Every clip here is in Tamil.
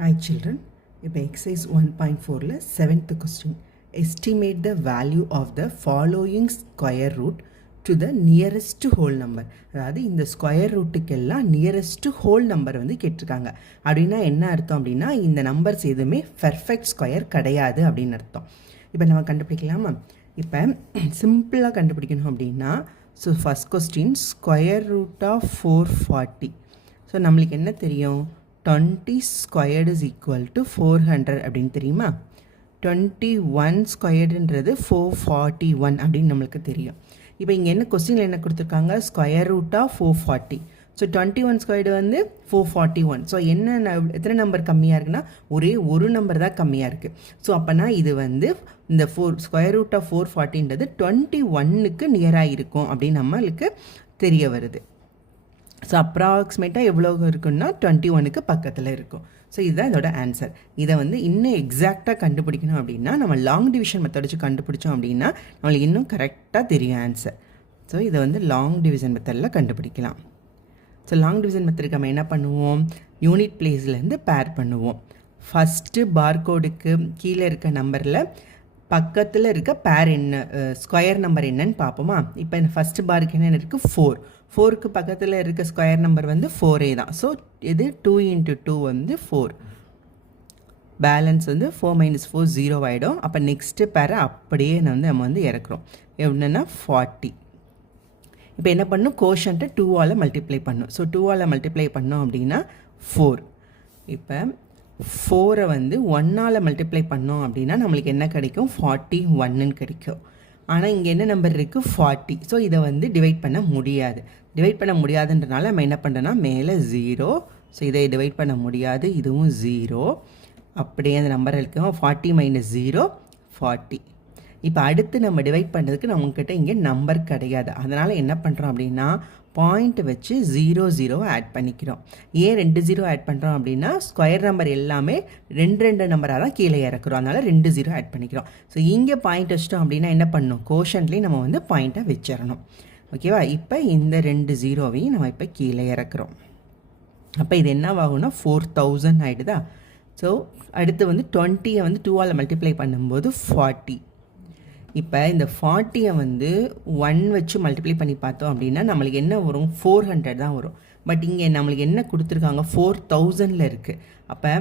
Hi children, இப்போ exercise 1.4ல 7th question. Estimate the value of the following square root to the nearest whole number. அதாவது இந்த ஸ்கொயர் ரூட்டுக்கெல்லாம் நியரஸ்ட் ஹோல் நம்பர் வந்து கேட்டிருக்காங்க. அப்படின்னா என்ன அர்த்தம் அப்படின்னா இந்த நம்பர்ஸ் எதுவுமே பெர்ஃபெக்ட் ஸ்கொயர் கிடையாது அப்படின்னு அர்த்தம். இப்போ நம்ம கண்டுபிடிக்கலாமா? இப்போ சிம்பிளாக கண்டுபிடிக்கணும் அப்படின்னா so first question square root of 440. So நம்மளுக்கு என்ன தெரியும்? 20 squared is equal to 400 அப்படின்னு தெரியுமா? 21 ஸ்கொயர்டுன்றது 441 அப்படின்னு நம்மளுக்கு தெரியும். இப்போ இங்கே என்ன கொஸ்டினில் என்ன கொடுத்துருக்காங்க? Square root of 440. So 21 squared வந்து 441. ஸோ எத்தனை நம்பர் கம்மியாக இருக்குன்னா ஒரே ஒரு நம்பர் தான் கம்மியாக இருக்குது. ஸோ அப்போனா இது வந்து இந்த ஸ்கொயர் ரூட் ஆஃப் 440ன்றது 21க்கு நியராக இருக்கும் அப்படின்னு நம்மளுக்கு தெரிய வருது. ஸோ அப்ராக்சிமேட்டாக எவ்வளோ இருக்குன்னா 21க்கு பக்கத்தில் இருக்கும். ஸோ இதுதான் இதோட ஆன்சர். இதை வந்து இன்னும் எக்ஸாக்டாக கண்டுபிடிக்கணும் அப்படின்னா நம்ம லாங் டிவிஷன் மெத்தட் வச்சு கண்டுபிடிச்சோம் அப்படின்னா நம்மளுக்கு இன்னும் கரெக்டாக தெரியும் ஆன்சர். ஸோ இதை வந்து லாங் டிவிஷன் மெத்தடில் கண்டுபிடிக்கலாம். ஸோ லாங் டிவிஷன் மெத்தடுக்கு நம்ம என்ன பண்ணுவோம்? யூனிட் பிளேஸ்லேருந்து பேர் பண்ணுவோம். ஃபஸ்ட்டு பார்கோடுக்கு கீழே இருக்க நம்பரில் பக்கத்தில் இருக்க பேர் என்ன, ஸ்கொயர் நம்பர் என்னன்னு பார்ப்போமா? இப்போ இந்த ஃபஸ்ட்டு பாருக்கு என்னென்ன இருக்குது? 4க்கு பக்கத்தில் இருக்க ஸ்கொயர் நம்பர் வந்து 4A தான். ஸோ இது 2 × 2 வந்து 4. பேலன்ஸ் வந்து 4 - 4 0 ஆகிடும். அப்போ நெக்ஸ்ட்டு பேரை அப்படியே நம்ம வந்து இறக்குறோம். என்னென்னா 40. இப்போ என்ன பண்ணணும்? கோஷன்ட்டு 2ஆல் மல்டிப்ளை பண்ணணும். ஸோ 2ஆல் மல்டிப்ளை பண்ணோம் அப்படின்னா 4. இப்போ 4 வந்து 1ஆல் மல்டிப்ளை பண்ணோம் அப்படின்னா நம்மளுக்கு என்ன கிடைக்கும்? 41ன்னு கிடைக்கும். ஆனால் இங்கே என்ன நம்பர் இருக்குது? 40. ஸோ இதை வந்து டிவைட் பண்ண முடியாது. டிவைட் பண்ண முடியாதுன்றனால நம்ம என்ன பண்ணுறோன்னா மேலே 0. ஸோ இதை டிவைட் பண்ண முடியாது. இதுவும் 0. அப்படியே அந்த நம்பர் இருக்கும். 40 - 0 40. இப்போ அடுத்து நம்ம டிவைட் பண்ணுறதுக்கு நம்மக்கிட்ட இங்கே நம்பர் கிடையாது. அதனால் என்ன பண்ணுறோம் அப்படின்னா பாயிண்ட் வச்சு 0 0 ஆட் பண்ணிக்கிறோம். ஏன் 2 0 ஆட் பண்ணுறோம் அப்படின்னா ஸ்கொயர் நம்பர் எல்லாமே 2 நம்பராக தான் கீழே இறக்குறோம். அதனால் 2 0 ஆட் பண்ணிக்கிறோம். ஸோ இங்கே பாயிண்ட் வச்சிட்டோம் அப்படின்னா என்ன பண்ணணும்? கோஷன்ட்லேயும் நம்ம வந்து பாயிண்ட்டை வச்சிடணும். ஓகேவா? இப்போ இந்த 2 0வையும் நம்ம இப்போ கீழே இறக்குறோம். அப்போ இது என்னவாகும்னா 4000 ஆகிடுதா? ஸோ அடுத்து வந்து 20யை வந்து 2ஆல் மல்டிப்ளை பண்ணும்போது 40. இப்போ இந்த 40யை வந்து 1 வச்சு மல்டிப்ளை பண்ணி பார்த்தோம் அப்படின்னா நம்மளுக்கு என்ன வரும்? 400 தான் வரும். பட் இங்கே நம்மளுக்கு என்ன கொடுத்துருக்காங்க? 4000ல் இருக்குது. அப்போ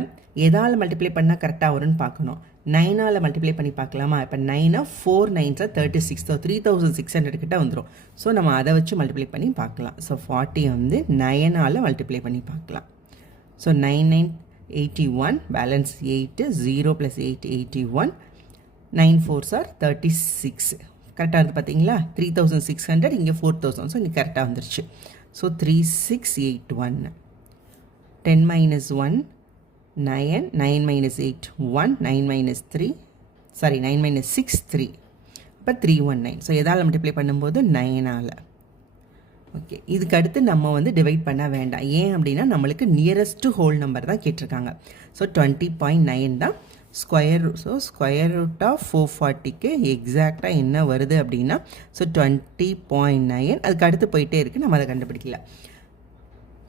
எதால் மல்டிப்ளை பண்ணால் கரெக்டாக வரும்னு பார்க்கணும். 9ஆல் மல்டிப்ளை பண்ணி பார்க்கலாமா? இப்போ 9 4 9 36. ஸோ 3600 கிட்ட வந்துடும். ஸோ நம்ம அதை வச்சு மல்டிப்ளை பண்ணி பார்க்கலாம். ஸோ 40 வந்து 9ஆல் மல்டிப்ளை பண்ணி பார்க்கலாம். So 9 9 81, balance 8, 0 + 8 81, 9 4s are 36. கரெக்டாக இருக்குது பார்த்தீங்களா? 3600 இங்கே 4000. ஸோ இங்கே கரெக்டாக வந்துருச்சு. ஸோ 3681. 10 - 1 9, 9 - 8 1, 9 - 3 சாரி 9 - 6 3. அப்போ 319. ஸோ எதால் மல்டிப்ளை பண்ணும்போது 9ஆல். ஓகே, இதுக்கு அடுத்து நம்ம வந்து டிவைட் பண்ண வேண்டாம். ஏன் அப்படின்னா நம்மளுக்கு நியரஸ்ட் ஹோல் நம்பர் தான் கேட்டிருக்காங்க. ஸோ 20.9 தான் square. So square root of 440க்கு எக்ஸாக்டாக என்ன வருது அப்படின்னா ஸோ 20.9. அதுக்கு அடுத்து போயிட்டே இருக்குது, நம்ம அதை கண்டுபிடிக்கல.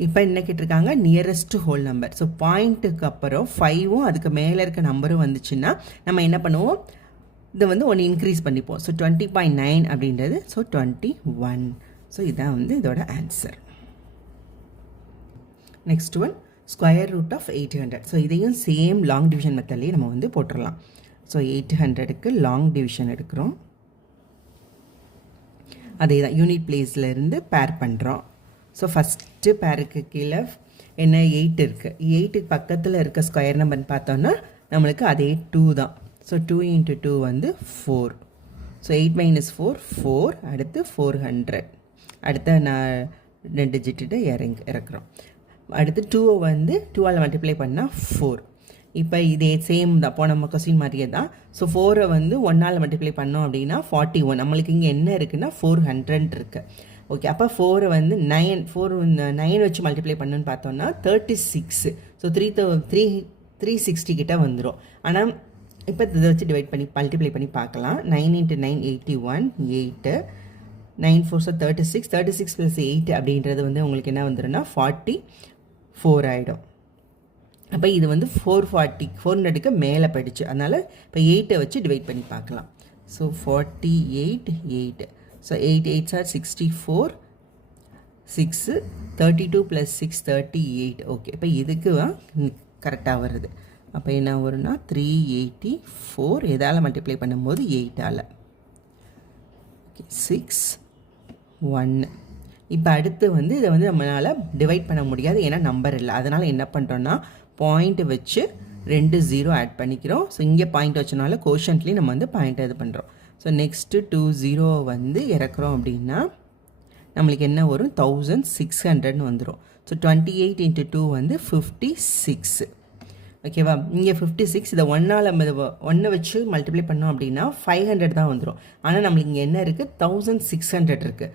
இப்போ என்ன கேட்டிருக்காங்க? Nearest whole number. ஸோ பாயிண்ட்டுக்கு அப்புறம் 5ம் அதுக்கு மேலே இருக்க நம்பரும் வந்துச்சுன்னா நம்ம என்ன பண்ணுவோம்? இதை வந்து ஒன்று இன்க்ரீஸ் பண்ணிப்போம். ஸோ 20.9 அப்படின்றது ஸோ 21. ஸோ இதான் வந்து இதோட answer. Next one square root of 800. So இதையும் சேம் லாங் டிவிஷன் மெத்தட்லேயே நம்ம வந்து போட்டுடலாம். ஸோ 800க்கு லாங் டிவிஷன் எடுக்கிறோம். அதே தான் யூனிட் பிளேஸ்லேருந்து பேர் பண்ணுறோம். ஸோ ஃபஸ்ட்டு பேருக்கு கீழே என்ன 8 இருக்குது. 8க்கு பக்கத்தில் இருக்க ஸ்கொயர் நம்பர்னு பார்த்தோன்னா நம்மளுக்கு அதே 2 தான். ஸோ 2 × 2 வந்து 4. ஸோ 8 - 4 4. அடுத்து 400. அடுத்த நான் 2 டிஜிட்டு இறக்குறோம். அடுத்து 2 வந்து 2ஆல் மல்டிப்ளை பண்ணால் 4. இப்போ இதே சேம் தான், போன நம்ம கொஸ்டின் மாதிரியே தான். ஸோ 4 வந்து 1ஆல் மல்டிப்ளை பண்ணோம் அப்படின்னா 41. நம்மளுக்கு இங்கே என்ன இருக்குன்னா 400 இருக்குது. ஓகே, அப்போ 4 வந்து 9 வச்சு மல்டிப்ளை பண்ணணுன்னு பார்த்தோன்னா 36. ஸோ 360 கிட்ட வந்துடும். ஆனால் இப்போ இதை வச்சு டிவைட் பண்ணி மல்டிப்ளை பண்ணி பார்க்கலாம். 9 × 9 81 8. 9 4s are 36. 36 + 8 அப்படின்றது வந்து உங்களுக்கு என்ன வந்துடும்னா 44 ஆகிடும். அப்போ இது வந்து 400க்கு மேலே போயிடுச்சு. அதனால் இப்போ 8 வச்சு டிவைட் பண்ணி பார்க்கலாம். So 48 8. So 8 8s are 64, 6 32 + 6 38. Okay, இப்போ இதுக்கு கரெக்டாக வருது. அப்போ என்ன வரும்னா 384 எதால் மல்டிப்ளை பண்ணும்போது 8ஆல். ஓகே, 6 1. இப்போ அடுத்து வந்து இதை வந்து நம்மளால் டிவைட் பண்ண முடியாது, ஏன்னா நம்பர் இல்லை. அதனால் என்ன பண்ணுறோன்னா பாயிண்ட் வச்சு 2 0 ஆட் பண்ணிக்கிறோம். ஸோ இங்கே பாயிண்ட் வச்சனால கோஷன்ட்லேயும் நம்ம வந்து பாயிண்ட் இது பண்ணுறோம். ஸோ நெக்ஸ்ட்டு 2 0 வந்து இறக்குறோம் அப்படின்னா நம்மளுக்கு என்ன வரும் 1600ன்னு வந்துடும். ஸோ 28 × 2 வந்து 56. ஓகேவா, இங்கே 56. இதை 1 வச்சு மல்டிப்ளை பண்ணோம் அப்படின்னா 500 தான் வந்துடும். ஆனால் நம்மளுக்கு இங்கே என்ன இருக்குது 1600 இருக்குது.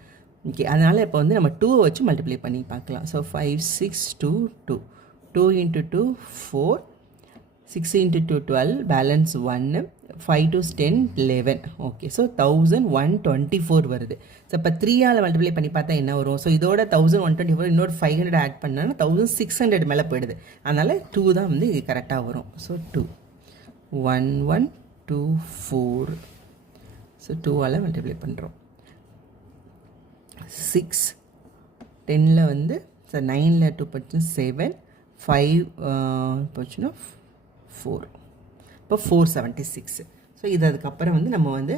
ஓகே, அதனால் இப்போ வந்து நம்ம 2 வச்சு மல்டிப்ளை பண்ணி பார்க்கலாம். ஸோ 5 6 2 2. 2 × 2 4, 6 × 2 12, பேலன்ஸ் 1, 5 2 10 11. ஓகே, ஸோ 1124 வருது. ஸோ இப்போ 3ஆல் மல்டிப்ளை பண்ணி பார்த்தா என்ன வரும்? ஸோ இதோட 1124 இன்னொரு 500 ஆட் பண்ணால் 1600 மேலே போயிடுது. அதனால் 2 தான் வந்து இது கரெக்டாக வரும். ஸோ 2 1124. ஸோ 2ஆல் மல்டிப்ளை பண்ணுறோம். 6 10ல் வந்து ஸோ 9ல் 2 போச்சுன்னா 7, 5 போச்சுன்னா 4. இப்போ 476. ஸோ இது அதுக்கப்புறம் வந்து நம்ம வந்து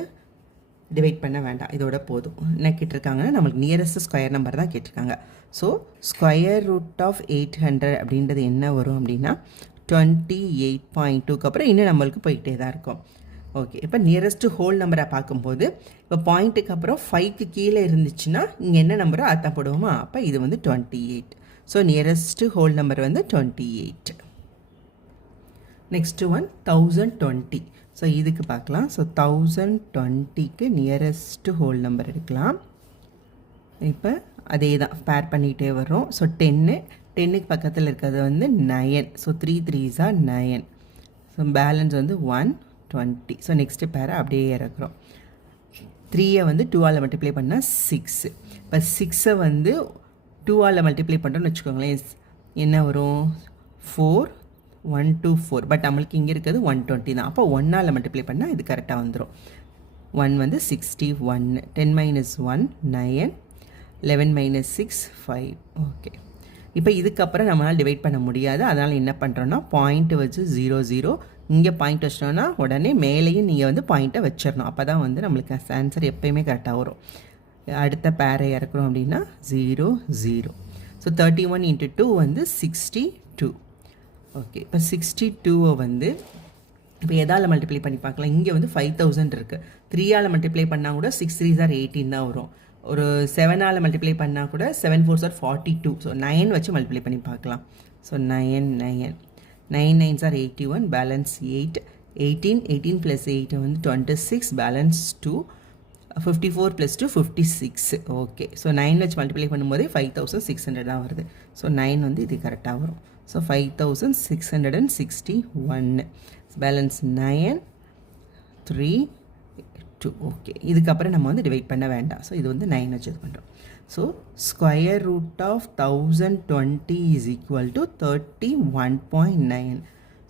டிவைட் பண்ண வேண்டாம், இதோட போதும். என்ன கேட்டிருக்காங்கன்னா நம்மளுக்கு நியரஸ்ட் ஸ்கொயர் நம்பர் தான் கேட்டிருக்காங்க. ஸோ ஸ்கொயர் ரூட் ஆஃப் 800 அப்படின்றது என்ன வரும் அப்படின்னா 28.2க்கு அப்புறம் இன்னும் நம்மளுக்கு போயிட்டே தான் இருக்கும். ஓகே, இப்போ நியரஸ்ட் ஹோல் நம்பரை பார்க்கும்போது இப்போ பாயிண்ட்டுக்கு அப்புறம் 5க்கு கீழே இருந்துச்சுன்னா இங்கே என்ன நம்பரோ அதான் போடுவோமா? அப்போ இது வந்து 28. ஸோ நியரஸ்ட் ஹோல் நம்பர் வந்து 28. நெக்ஸ்ட்டு 1020. ஸோ இதுக்கு பார்க்கலாம். ஸோ 1020க்கு நியரஸ்ட் ஹோல் நம்பர் எடுக்கலாம். இப்போ அதே தான் பேர் பண்ணிகிட்டே வரும். ஸோ 10க்கு பக்கத்தில் இருக்கிறது வந்து 9. So 3 3s are 9. So balance வந்து 120. ஸோ நெக்ஸ்ட்டு பேரை அப்படியே இறக்குறோம். 3ஐ வந்து 2ஆல் மல்டிப்ளை பண்ணால் 6. இப்போ 6ஐ வந்து 2ஆல் மல்டிப்ளை பண்ணுறோன்னு வச்சுக்கோங்களேன், என்ன வரும் 4 1 2 4. பட் நம்மளுக்கு இங்கே இருக்கிறது 120 தான். அப்போ 1ஆல் மல்டிப்ளை பண்ணால் இது கரெக்டாக வந்துடும். 1 வந்து 61. 10 - 1 9, 11 - 6 5. ஓகே, இப்போ இதுக்கப்புறம் நம்மளால் டிவைட் பண்ண முடியாது. அதனால் என்ன பண்ணுறோன்னா பாயிண்ட்டு வச்சு 0 0 இங்கே பாயிண்ட் வச்சிட்டோன்னா உடனே மேலேயும் நீங்கள் வந்து பாயிண்ட்டை வச்சிடணும். அப்போ தான் வந்து நம்மளுக்கு ஆன்சர் எப்போயுமே கரெக்டாக வரும். அடுத்த பேரை இறக்குறோம் அப்படின்னா 0 0. ஸோ 31 × 2 வந்து 62. ஓகே, இப்போ 62 வந்து இப்போ எதால் மல்டிப்ளை பண்ணி பார்க்கலாம். இங்கே வந்து 5000 இருக்குது. 3ஆல் மல்டிப்ளை பண்ணால் கூட 6 3s are 18 தான் வரும். ஒரு 7ஆல் மல்டிப்ளை பண்ணால் கூட 7 4s are 42. ஸோ 9 வச்சு மல்டிப்ளை பண்ணி பார்க்கலாம். So 9 9 9 9s are 81, balance 8. 18 18 + 8 வந்து 26, பேலன்ஸ் 2. 54 + 2 56. ஓகே, ஸோ 9 வச்சு மல்டிப்ளை பண்ணும்போதே 5600 தான் வருது. ஸோ 9 வந்து இது கரெக்டாக வரும். So 5661, balance 9 3 2. ஓகே, இதுக்கப்புறம் நம்ம வந்து டிவைட் பண்ண வேண்டாம். ஸோ இது வந்து 9 வச்சு இது பண்ணுறோம். So square root of 1020 is equal to 31.9.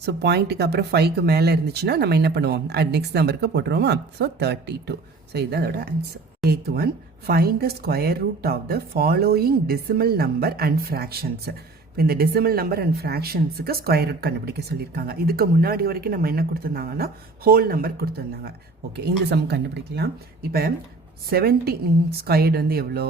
So பாயிண்ட்டுக்கு அப்புறம் 5க்கு மேலே இருந்துச்சுன்னா நம்ம என்ன பண்ணுவோம், நெக்ஸ்ட் நம்பருக்கு போட்டுருவோமா? ஸோ 32. ஸோ இதுதான் அதோட answer. 8th one, find the square root of the following decimal number and fractions. இப்போ இந்த டெசிமல் நம்பர் அண்ட் ஃப்ராக்ஷன்ஸுக்கு ஸ்கொயர் ரூட் கண்டுபிடிக்க சொல்லியிருக்காங்க. இதுக்கு முன்னாடி வரைக்கும் நம்ம என்ன கொடுத்துருந்தாங்கன்னா ஹோல் நம்பர் கொடுத்துருந்தாங்க. ஓகே, இந்த சம் கண்டுபிடிக்கலாம். இப்போ 17 ஸ்கொயர்டு வந்து எவ்வளோ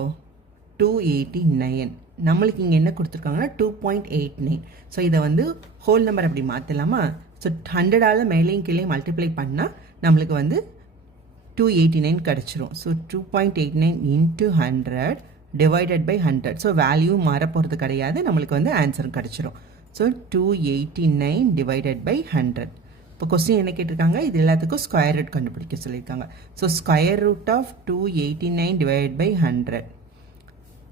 289. நம்மளுக்கு இங்கே என்ன கொடுத்துருக்காங்கன்னா 2.89. ஸோ இதை வந்து ஹோல் நம்பர் அப்படி மாற்றலாமா? ஸோ 100ஆல் மேலேயும் கீழே மல்டிப்ளை பண்ணால் நம்மளுக்கு வந்து 289 கிடச்சிரும். So 2.89 × 100 divided by 100. So value மாற போகிறது கிடையாது, நம்மளுக்கு வந்து ஆன்சர் கிடச்சிரும். So 289 divided by 100. இப்போ கொஸ்டின் என்ன கேட்டிருக்காங்க, இது எல்லாத்துக்கும் ஸ்கொயர் ரூட் கண்டுபிடிக்க சொல்லியிருக்காங்க. So square root of 289 divided by 100.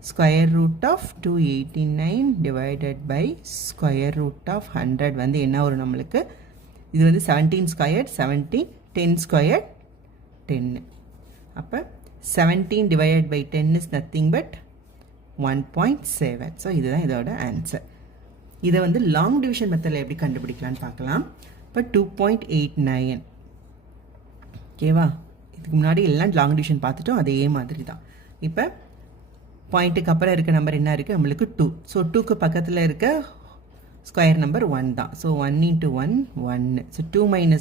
Square root of 289 divided by square root of 100 வந்து என்ன வரும் நம்மளுக்கு? இது வந்து 17 ஸ்கொயர் 17, 10 ஸ்கொயர் 10. அப்போ 17 divided by 10 is nothing but 1.7. So இதுதான் இதோட ஆன்சர். இதை வந்து லாங் டிவிஷன் மெத்தடில் எப்படி கண்டுபிடிக்கலான்னு பார்க்கலாம். இப்போ 2.89 ஓகேவா, இதுக்கு முன்னாடி எல்லாம் லாங் டிவிஷன் பார்த்துட்டோம், அதே மாதிரி தான். இப்போ பாயிண்ட்டுக்கு அப்புறம் இருக்க நம்பர் என்ன இருக்குது நம்மளுக்கு 2. ஸோ 2க்கு பக்கத்தில் இருக்க ஸ்கொயர் நம்பர் 1 தான். ஸோ 1 × 1 1. ஸோ 2 - 1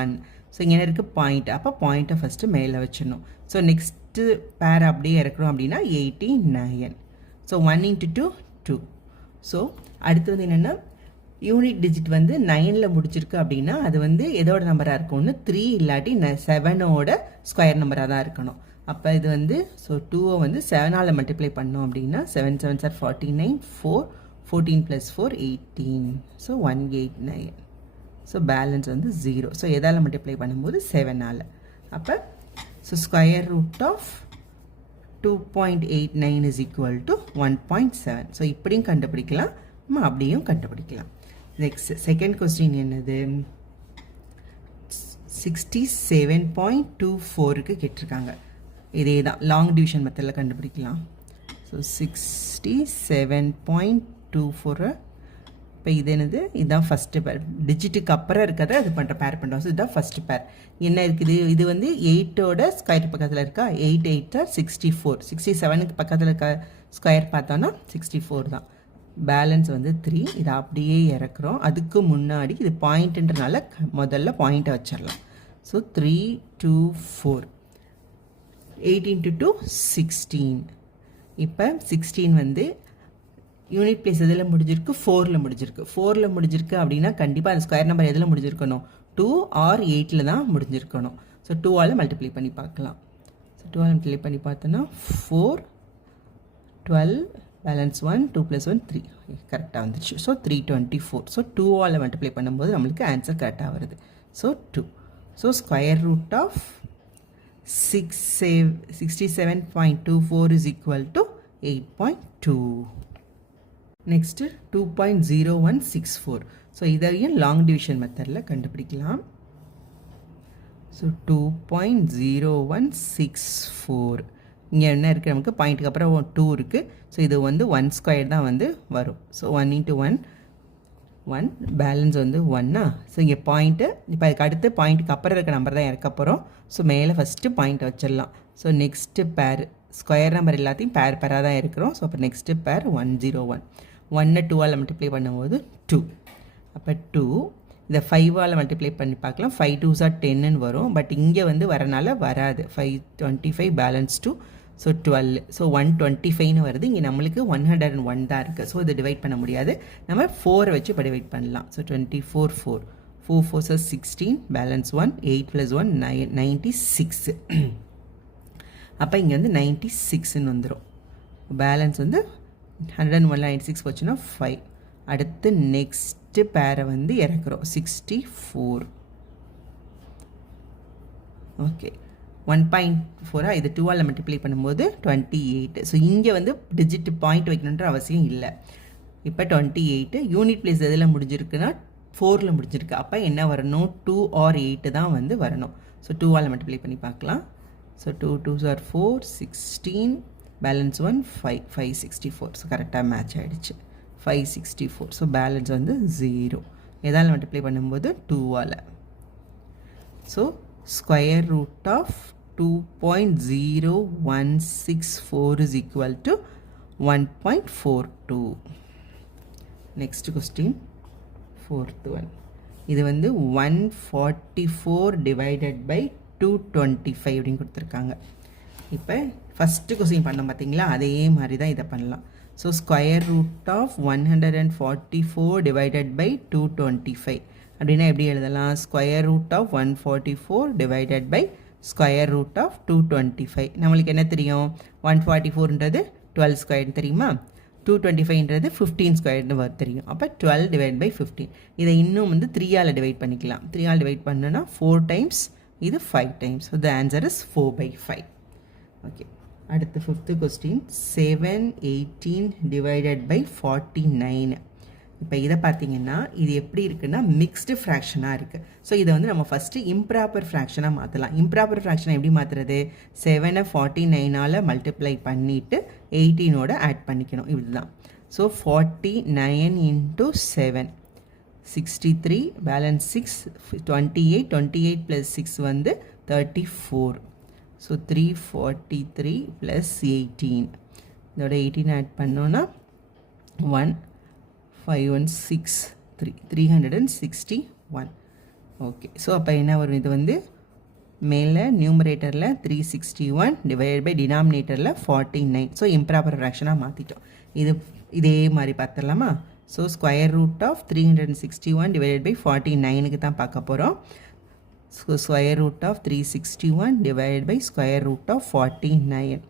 1. ஸோ இங்கே என்ன இருக்குது பாயிண்ட். அப்போ பாயிண்ட்டை ஃபஸ்ட்டு மேலே வச்சிடணும். ஸோ நெக்ஸ்ட்டு பேர் அப்படியே இறக்குறோம் அப்படின்னா 89. ஸோ 1 × 2 2. ஸோ அடுத்து வந்து என்னென்னா யூனிட் டிஜிட் வந்து 9ல் முடிச்சிருக்கு அப்படின்னா அது வந்து எதோட நம்பராக இருக்கும்னு 3 இல்லாட்டி 7ஓட ஸ்கொயர் நம்பராக தான் இருக்கணும். அப்போ இது வந்து ஸோ 2 வந்து 7ஆல் மல்டிப்ளை பண்ணோம் அப்படின்னா 7 7s are 49 4 14 + 4 18. So 189. So balance வந்து 0. ஸோ எதால் மல்டிப்ளை பண்ணும்போது 7ஆல். அப்போ so square root of 2.89 is equal to 1.7. So இப்படியும் கண்டுபிடிக்கலாம், நம்ம அப்படியும் கண்டுபிடிக்கலாம். நெக்ஸ்ட் செகண்ட் கொஸ்டின் என்னது, 67.24க்கு கேட்டிருக்காங்க. இதே தான் லாங் டிவிஷன் மெத்தடில் கண்டுபிடிக்கலாம். ஸோ 67.24. இப்போ இது என்னது, இதுதான் ஃபஸ்ட்டு பேர். டிஜிட்டுக்கு அப்புறம் இருக்கிறத அது பண்ணுற பேர் பண்ணுறோம். ஸோ இதுதான் ஃபஸ்ட்டு பேர். என்ன இருக்குது, இது வந்து 8ஓட ஸ்கொயர் பக்கத்தில் இருக்கா. 8 8 64. 67க்கு பக்கத்தில் இருக்க ஸ்கொயர் பார்த்தோன்னா 64 தான். பேலன்ஸ் வந்து 3. இதை அப்படியே இறக்குறோம். அதுக்கு முன்னாடி இது பாயிண்ட்டுன்றனால முதல்ல பாயிண்ட்டை வச்சிடலாம். ஸோ 3 2 4. 8 × 2 16. இப்போ 16 வந்து யூனிட் பிளேஸ் எதில் முடிஞ்சிருக்கு, 4ல் முடிஞ்சிருக்கு. 4ல் முடிஞ்சிருக்கு அப்படின்னா கண்டிப்பாக அந்த ஸ்கொயர் நம்பர் எதில் முடிஞ்சிருக்கணும், 2 or 8ல் தான் முடிஞ்சிருக்கணும். ஸோ 2ஆல் மல்டிப்ளை பண்ணி பார்க்கலாம். ஸோ 2ஆல் மல்டிப்ளை பண்ணி பார்த்தோன்னா 4 12 பேலன்ஸ் 1 2 + 1 3 கரெக்டாக வந்துச்சு. ஸோ 324. ஸோ 2ஆல் மல்டிப்ளை பண்ணும்போது நம்மளுக்கு ஆன்சர் கரெக்டாக வருது. So 2. So square root of 67.24 is equal to 8.2. Next 2.0164. So இதையும் லாங் டிவிஷன் மெத்தடில் கண்டுபிடிக்கலாம். ஸோ 2.0164. இங்கே என்ன இருக்குது, நமக்கு பாயிண்ட்டுக்கு அப்புறம் 2 இருக்குது. ஸோ இது வந்து 1 ஸ்கொயர் தான் வந்து வரும். ஸோ 1 × 1 1. பேலன்ஸ் வந்து 1. ஸோ இங்கே பாயிண்ட்டு, இப்போ அதுக்கு அடுத்து பாயிண்ட்டுக்கு அப்புறம் இருக்க நம்பர் தான் இறக்க போகிறோம். ஸோ மேலே ஃபஸ்ட்டு பாயிண்ட் வச்சிடலாம். ஸோ நெக்ஸ்ட்டு பேர் ஸ்கொயர் நம்பர் எல்லாத்தையும் பேராக தான் இருக்கிறோம். ஸோ அப்போ நெக்ஸ்ட்டு பேர் 101. 1 2ஆல் மல்டிப்ளை பண்ணும்போது 2. அப்போ 2. இதை 5ஆல் மல்டிப்ளை பண்ணி பார்க்கலாம். 5 2s are 10ன்னு வரும். பட் இங்கே வந்து வரனால வராது. 525 பேலன்ஸ் 2. ஸோ 12. ஸோ 125ன்னு வருது. இங்கே நம்மளுக்கு 101 தான் இருக்குது. ஸோ இதை டிவைட் பண்ண முடியாது. நம்ம 4 வச்சு இப்போ டிவைட் பண்ணலாம். So 24 4 4 4s are 16 balance 1 8 + 1 9 96. அப்போ இங்கே வந்து 96ன்னு வந்துடும். பேலன்ஸ் வந்து 101ல் 96 போச்சுன்னா 5. அடுத்து நெக்ஸ்ட்டு பேரை வந்து இறக்குறோம் 64. ஓகே 1.4. இது 2ஆல் மல்டிப்ளை பண்ணும்போது 28. ஸோ இங்கே வந்து டிஜிட் பாயிண்ட் வைக்கணுன்ற அவசியம் இல்லை. இப்போ 28 யூனிட் பிளேஸ் எதில் முடிஞ்சிருக்குன்னா 4ல் முடிஞ்சிருக்கு. அப்போ என்ன வரணும், 2 or 8 தான் வந்து வரணும். ஸோ 2ஆல் மல்டிப்ளை பண்ணி பார்க்கலாம். So 2 2s are 4 16 balance 1 5 564. So கரெக்டாக மேட்ச் ஆகிடுச்சு. 564. ஸோ பேலன்ஸ் வந்து 0. எதால் மல்டிப்ளை பண்ணும்போது 2ஆல். So square root of 2.0164 is equal to 1.42. Next question 4th one. இது வந்து 144 divided by 225 அப்படின்னு கொடுத்துருக்காங்க. இப்போ ஃபஸ்ட்டு கொஸ்டின் பண்ணோம் பார்த்தீங்களா, அதே மாதிரி தான் இதை பண்ணலாம். So square root of 144 divided by 225 அப்படின்னா எப்படி எழுதலாம், square root of 144 divided by square root of 225. நம்மளுக்கு என்ன தெரியும், 144ன்றது 12 ஸ்கொயர்னு தெரியுமா, 225ன்றது 15 ஸ்கொயர்னு தெரியும். அப்போ 12 divided by 15. இதை இன்னும் வந்து 3ஆல் டிவைட் பண்ணிக்கலாம். 3ஆல் டிவைட் பண்ணோன்னா 4 times, இது 5 times. So the answer is 4/5. Okay, அடுத்து 5th கொஸ்டின் 718 divided by 49. இப்போ இதை பார்த்தீங்கன்னா இது எப்படி இருக்குன்னா மிக்ஸ்டு ஃப்ராக்ஷனாக இருக்குது. ஸோ இதை வந்து நம்ம ஃபஸ்ட்டு இம்ப்ராப்பர் ஃப்ராக்ஷனாக மாற்றலாம். இம்ப்ராப்பர் ஃப்ராக்ஷனை எப்படி மாற்றுறது, 7 49ஆல் மல்டிப்ளை பண்ணிவிட்டு 18ஓட ஆட் பண்ணிக்கணும், இதுதான். ஸோ 49 into 7 63 பேலன்ஸ் 6 28 plus 6 வந்து 34. ஸோ 343 plus 18 இதோட 18 ஆட் பண்ணோன்னா 361. ஓகே, ஸோ அப்போ என்ன வரும், இது வந்து மேலே நியூமரேட்டரில் 361 டிவைடட் பை டினாமினேட்டரில் 49. ஸோ இம்ப்ராப்பர் ஃப்ராக்ஷனாக மாற்றிட்டோம். இதே மாதிரி பார்த்துடலாமா? So square root of 361 divided by 49க்கு தான் பார்க்க போகிறோம். So square root of 361 divided by square root of 49.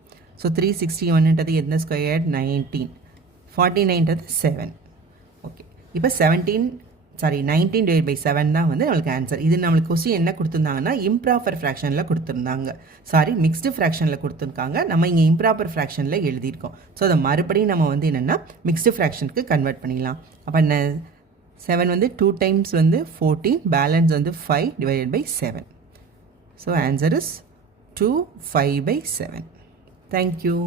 So 361ன்றது எந்த ஸ்கொயர்? 19. 49ன்றது 7. ஓகே, இப்போ 19 டிவைட் பை 7 தான் வந்து நம்மளுக்கு ஆன்சர். இது நம்மளுக்கு கொஸ்டின் என்ன கொடுத்துருந்தாங்கன்னா இம்ப்ராப்பர் ஃப்ராக்ஷனில் கொடுத்துருந்தாங்க, மிக்ஸ்டு ஃப்ராக்ஷனில் கொடுத்துருக்காங்க. நம்ம இங்கே இம்ப்ராப்பர் ஃப்ராக்ஷனில் எழுதியிருக்கோம். ஸோ அதை மறுபடியும் நம்ம வந்து என்னென்னா மிக்ஸ்டு ஃப்ராக்ஷனுக்கு கன்வெர்ட் பண்ணிடலாம். அப்போ என்ன, 7 வந்து 2 times வந்து 14, பேலன்ஸ் வந்து 5 divided by 7. So answer is 2 5/7. Thank you.